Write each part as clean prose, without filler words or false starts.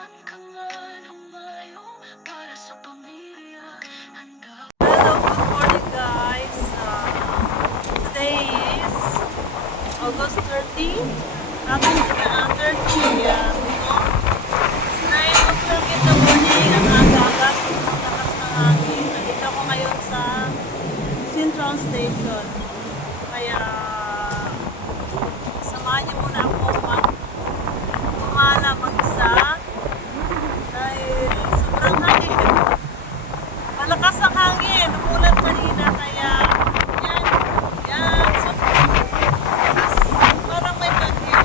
Hello, good morning guys. Today is August 30. Ating 30. It's 9 o'clock in the morning. Ang aga-aga, sobrang lakas ng hangin. Nandito ako ngayon sa Central Station. Kaya samahan niyo muna ako gumala mag-isa. Dahil sobrang hangin. Malakas ang hangin. Umulan kanina kaya yan. So, parang may bagyo.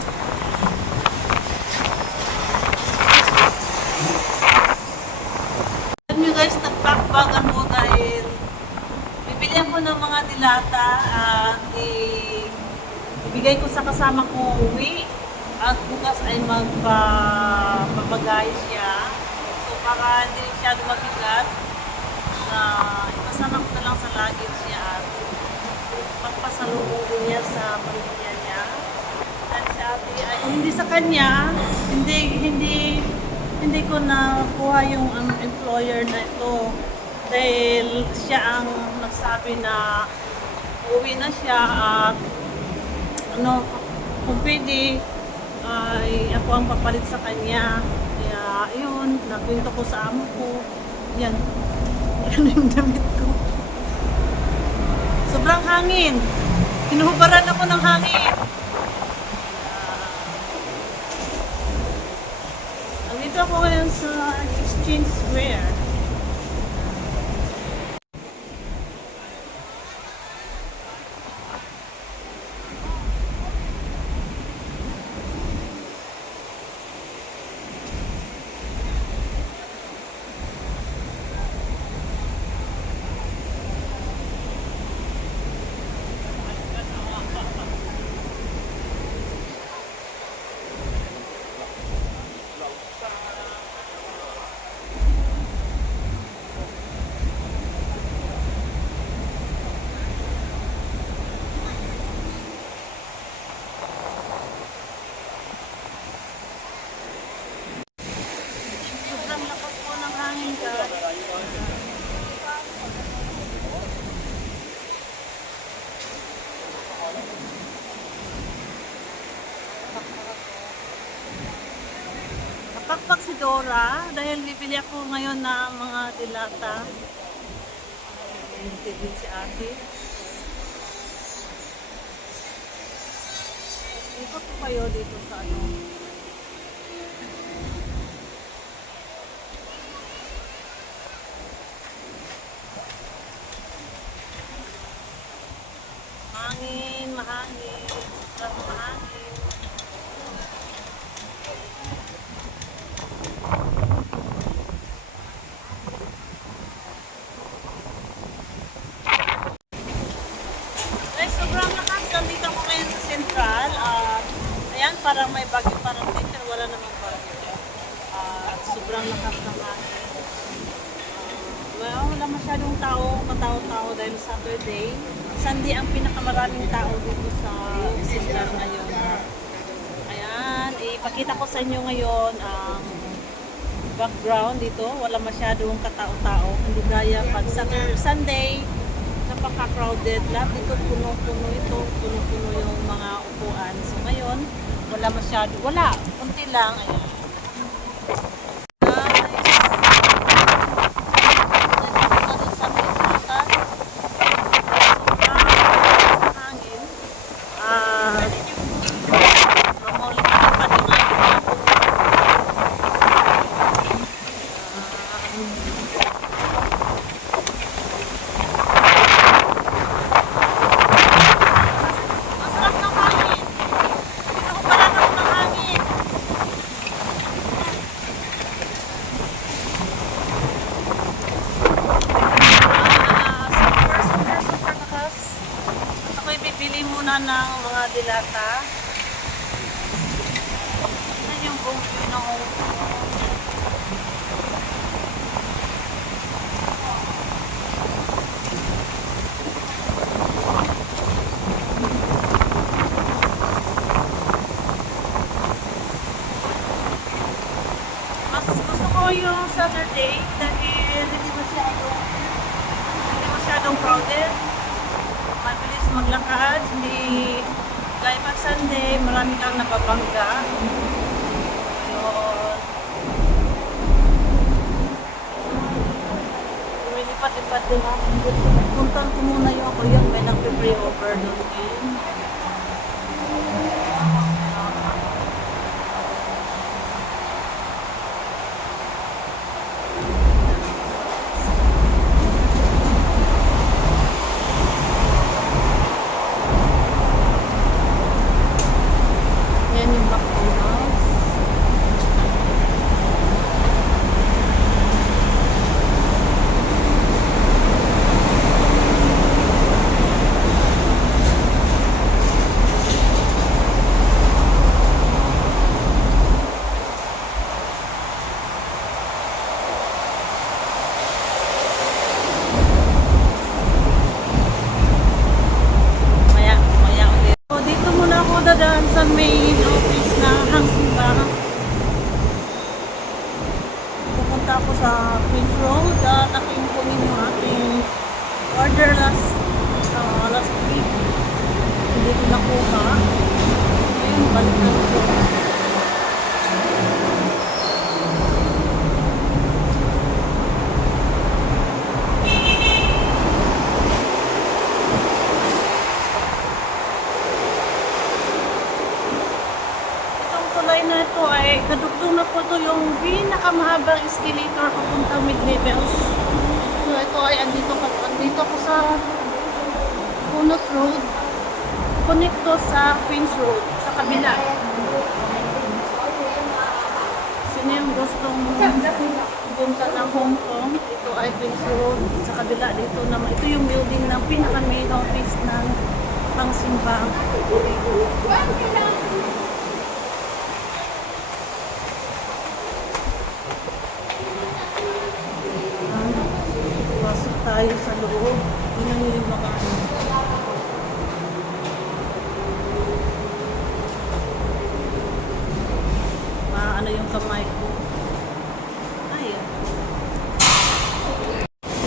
Alam nyo guys, nag-backbag ako dahil bibili ako ng mga dilata at ibigay ko sa kasama ko uwi. At bukas ay magpapagay siya. So para hindi siya mabigat, na ipasama ko na lang sa luggage niya at pagpasalubong niya sa pamilya niya. Dahil si ate ay hindi sa kanya, hindi ko nakuha yung employer na ito. Dahil siya ang nagsabi na uuwi na siya at kung pwede ay ako ang papalit sa kanya. Kaya yun, nakwento ko sa amo ko. Yan yung damit ko. Sobrang hangin. Hinuhubaran ako ng hangin. Nandito ako ngayon sa Exchange Square. Sobrang lakas po ng hangin guys. Napakpak si Dora dahil bibili ako ngayon ng mga dilata. Bibili din si ate. Ikot ko kayo dito sa mahangin, sobrang mahangin. Guys, sobrang lakas. Nandito ako ngayon sa Central. Ayan, parang may bagyo parang din, pero wala namang bagyo. At sobrang lakas ng hangin. Wala masyadong katao-tao dahil Saturday. Sunday ang pinakamaraming tao dito sa Central ngayon. Ayan, ipakita ko sa inyo ngayon ang background dito. Wala masyadong katao-tao. Hindi gaya pag Sunday, napaka-crowded. Lahat dito puno-puno ito. Puno-puno yung mga upuan. So ngayon, wala masyado. Wala, kunti lang. Ayan. Muna ng mga dilata. Yan yung buong view ng Hong Kong. Gusto ko yung Saturday dahil hindi masyadong crowded. Mabilis maglakad, hindi gaya pag Sunday, marami kang napapangga. Yun. Lumilipat-lipat din ako. Puntan ko muna yung ako yung may nagpe-pre-over doon din. Yan yung McDonald's. Maya ulit. So, dito muna ako dadaan sa main office na Hangsimba. Pupunta ako sa Queens Road at aking kunin yung aking order last week. Hindi ko nakuha. Ngayon, balik na ito. Itong tulay na ito ay kadugtong na po ito yung pinakamahabang escalator papuntang mid-levels. So ito ay andito ko sa Punos Road. Connect to sa Queens Road, sa kabila. Sino yung gustong pupunta ng Hong Kong? Ito ay Queens Road. Sa kabila dito naman. Ito yung building ng pinaka-main office ng Hangsimba. Pasok tayo sa loob. Yun yung mga ano yung kamay ko. Ayun.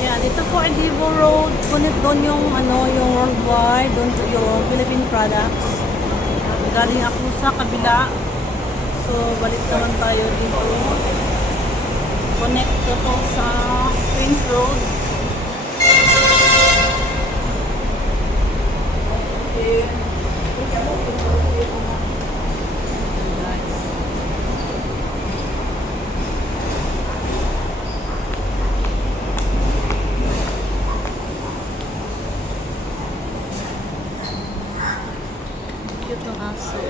Yan, ito po ay Divo Road. Doon yung yung worldwide, doon to yung Philippine products. Galing ako sa kabila. So, balik naman tayo dito. Connect to sa Queens Road. Cute ng aso.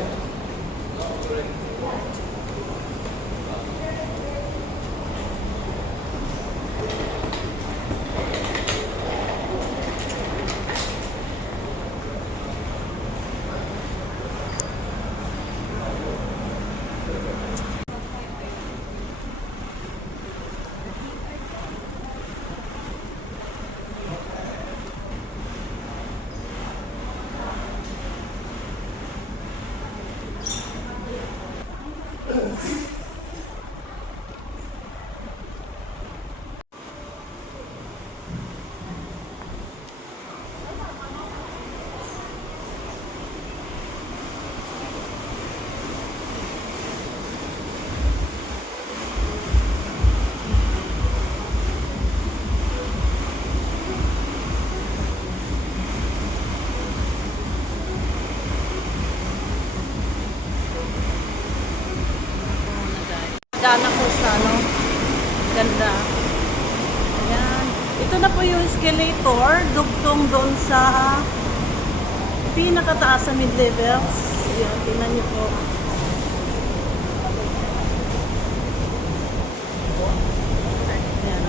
Daan ako sa ganda. Ayan. Ito na po yung escalator. Dugtong doon sa pinakataas sa mid-levels. Ayan, tingnan niyo po. Ayan, dyan.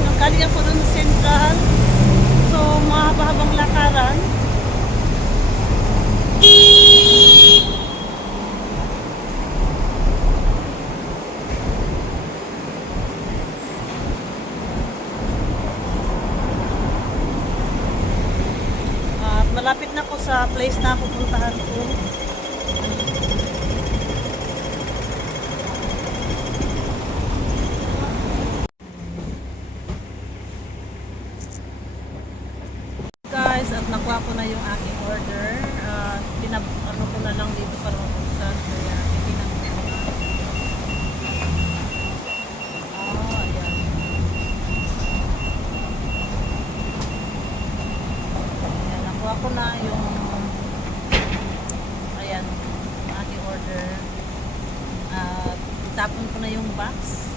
doon, galing ako doon sa Central. So, mahaba-habang lakaran. At malapit na ako sa place na pupuntahan ko. Guys, at nakuha ko na yung aking order. Ano ko na lang dito para mabuksan. Kaya titignan ko na. Ayan. Ayan, nakuha ko na yung ayan, yung aking order. At itapon ko na yung box.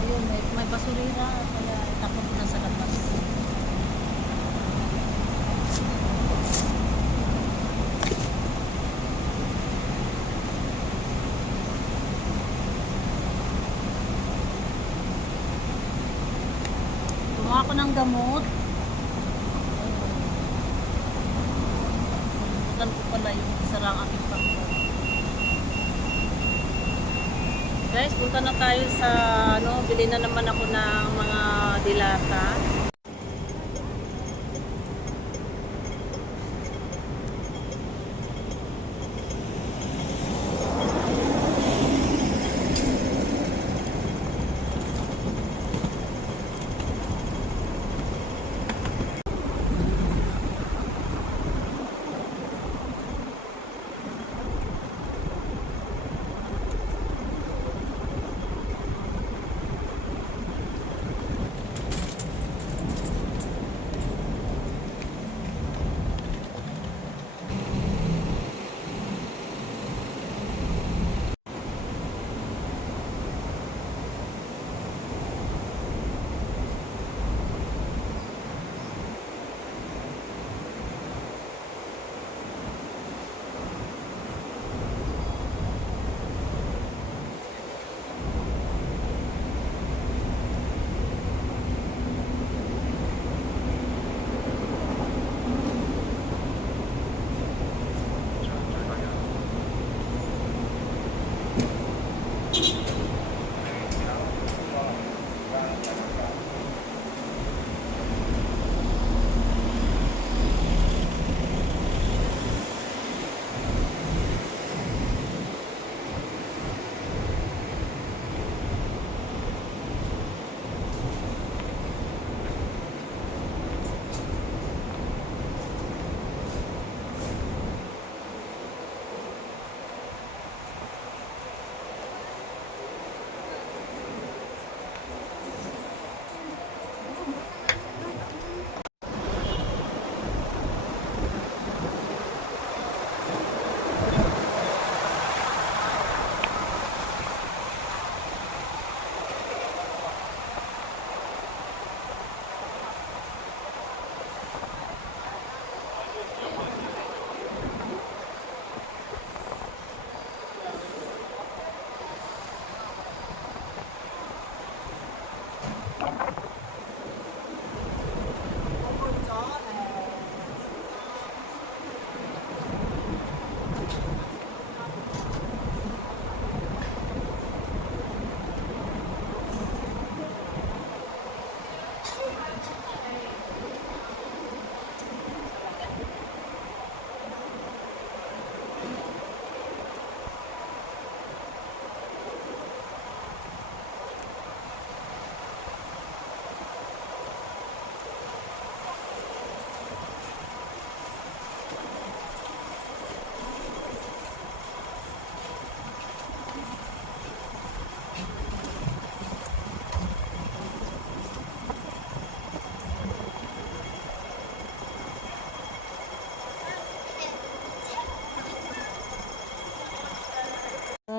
Ayun, may basurira. Kaya itapon ko na sa labas. Gumawa ko ng gamot. Bukan ko pala yung sarang aking pangkat. Guys, punta na tayo sa bili na naman ako ng mga dilata.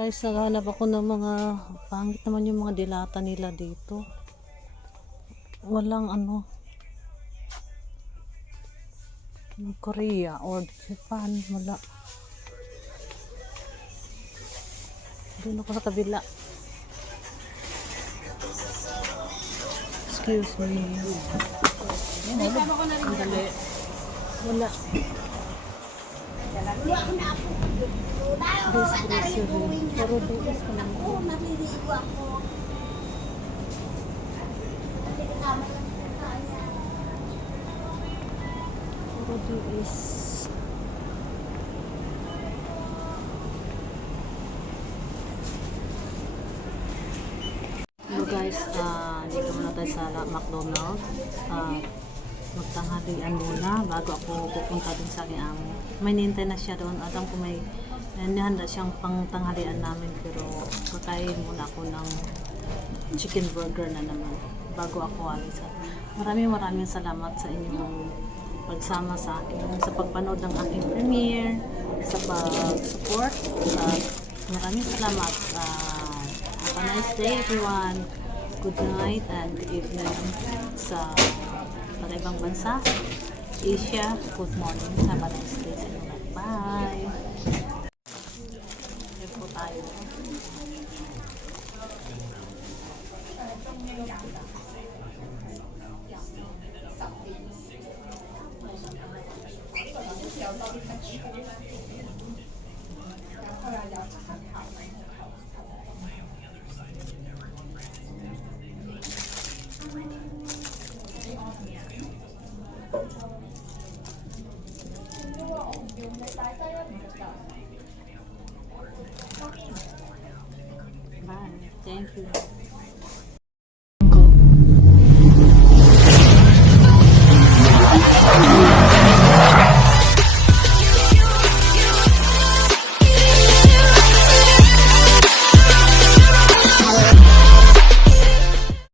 Guys, naghanap ako ng mga pangit naman yung mga dilata nila dito. Walang ano. Yung Korea or Japan, wala. Doon ako sa kabila. Excuse me. Hindi, tama ko na rin. Dali. Wala. This grocery. Pero dulas ka naman. Ako, naliligo ako. Kasi kasama lang sa kanya. Pero dulas. Hello guys, dito muna tayo sa McDonald's. Magtanghalian muna bago ako pupunta dun sa aking amo. May nintay na siya doon. Alam ko may nihanda siyang pangtanghalian namin, pero kakain muna ako ng chicken burger na naman bago ako alis. Maraming salamat sa inyong pagsama sa akin, sa pagpanood ng aking premiere, sa pag-support. Maraming salamat. Have a nice day everyone. Good night and good evening sa ibang bansa, Asia. Good morning. Have a nice day sa inyo. Bye! Here po tayo.